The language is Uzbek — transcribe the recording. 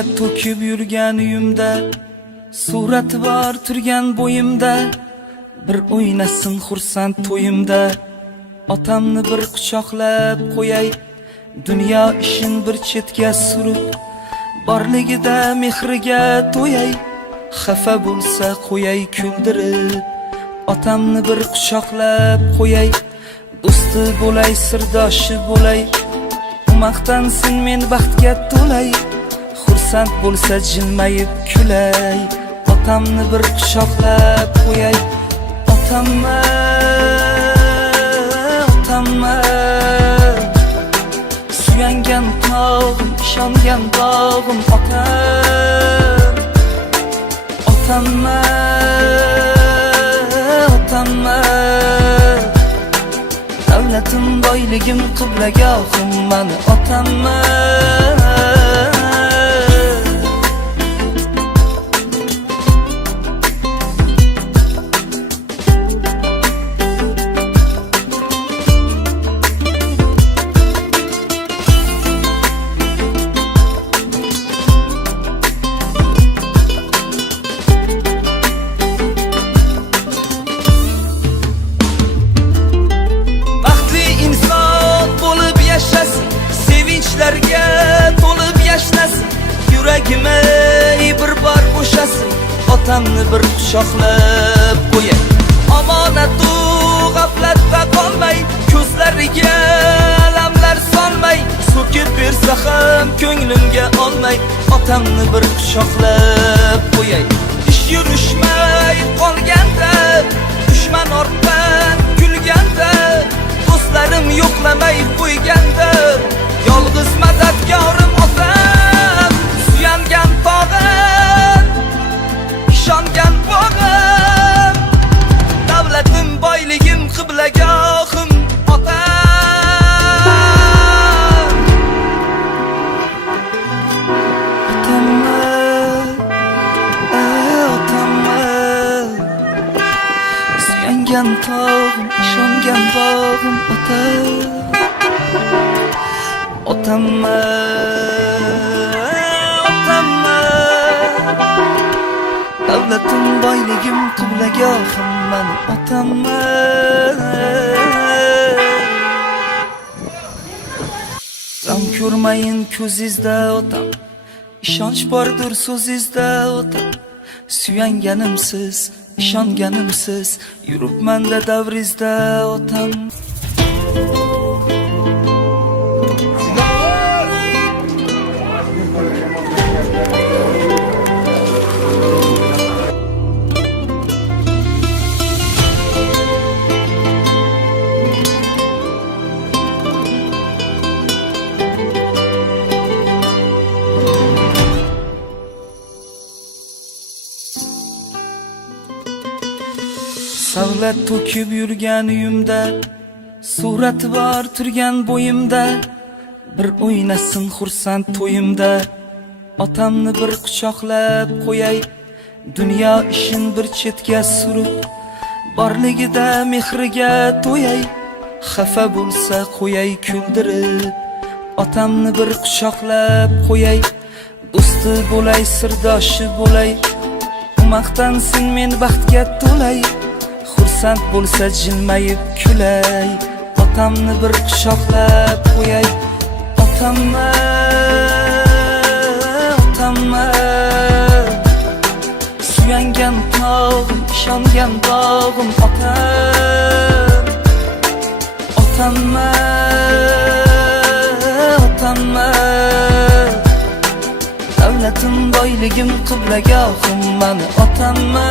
Savlat to'kib yurgan uyimda, surati bor turgan bo'yimda, bir o'ynasin xursand to'yimda. Otamni bir quchoqlab qo'yay, dunyo ishin bir chetga surib, borligida mehriga to'yay, xafa bo'lsa qo'yay kuldirib. Otamni bir quchoqlab qo'yay, do'sti bo'lay, sirdoshi bo'lay, maqtansin men baxtga to'lay, xursand bo'lsa jilmayib kulay. Otamni bir quchoqlab qo'yay, otamma, otamma, suyangan tog'im, ishongan dog'im otam. Otamma, otamma, davlatim, boyligim, qiblagohim mani otamma. Sevinchlarga to'lib yashnasin, yuragime bir bor bo'shasin. Otamni bir quchoqlab qo'yay, omonatu g'aflatda qolmay, ko'zlariga alamlar solmay, so'kib bersa ham ko'nglimga olmay. Otamni bir quchoqlab qo'yay, ish yurishmay qolganda, dushman ortdan kulganda, do'stlarim yo'qlamay qo'yganda, yolg'iz madadkorim otam. Suyangan tog'im, ishongan bog'im, davlatim, boyligim, qiblagohim otam. Otamma, otamma, suyangan tog'im, ishongan bog'im otam. Otamma, otamma, davlatim, boyligim, qiblagohim mani otamma. G'am ko'rmayin ko'zingizda otam, ishonch bordir so'zingizda otam. Suyanganimsiz, ishonganimsiz, yuribman-da davringizda otam. Savlat to'kib yurgan uyimda, surati bor turgan bo'yimda, bir o'ynasin xursand to'yimda. Otamni bir quchoqlab qo'yay, dunyo ishin bir chetga surib, borligida mehriga to'yay, xafa bo'lsa qo'yay kuldirib. Otamni bir quchoqlab qo'yay, do'sti bo'lay, sirdoshi bo'lay, maqtansin men baxtga to'lay, xursand bo'lsa jilmayib kulay. Otamni bir quchoqlab qo'yay, otamma, otamma, suyangan tog'im, ishongan dog'im otam. Otamma, otamma, davlatim, boyligim, qiblagohim mani otamma.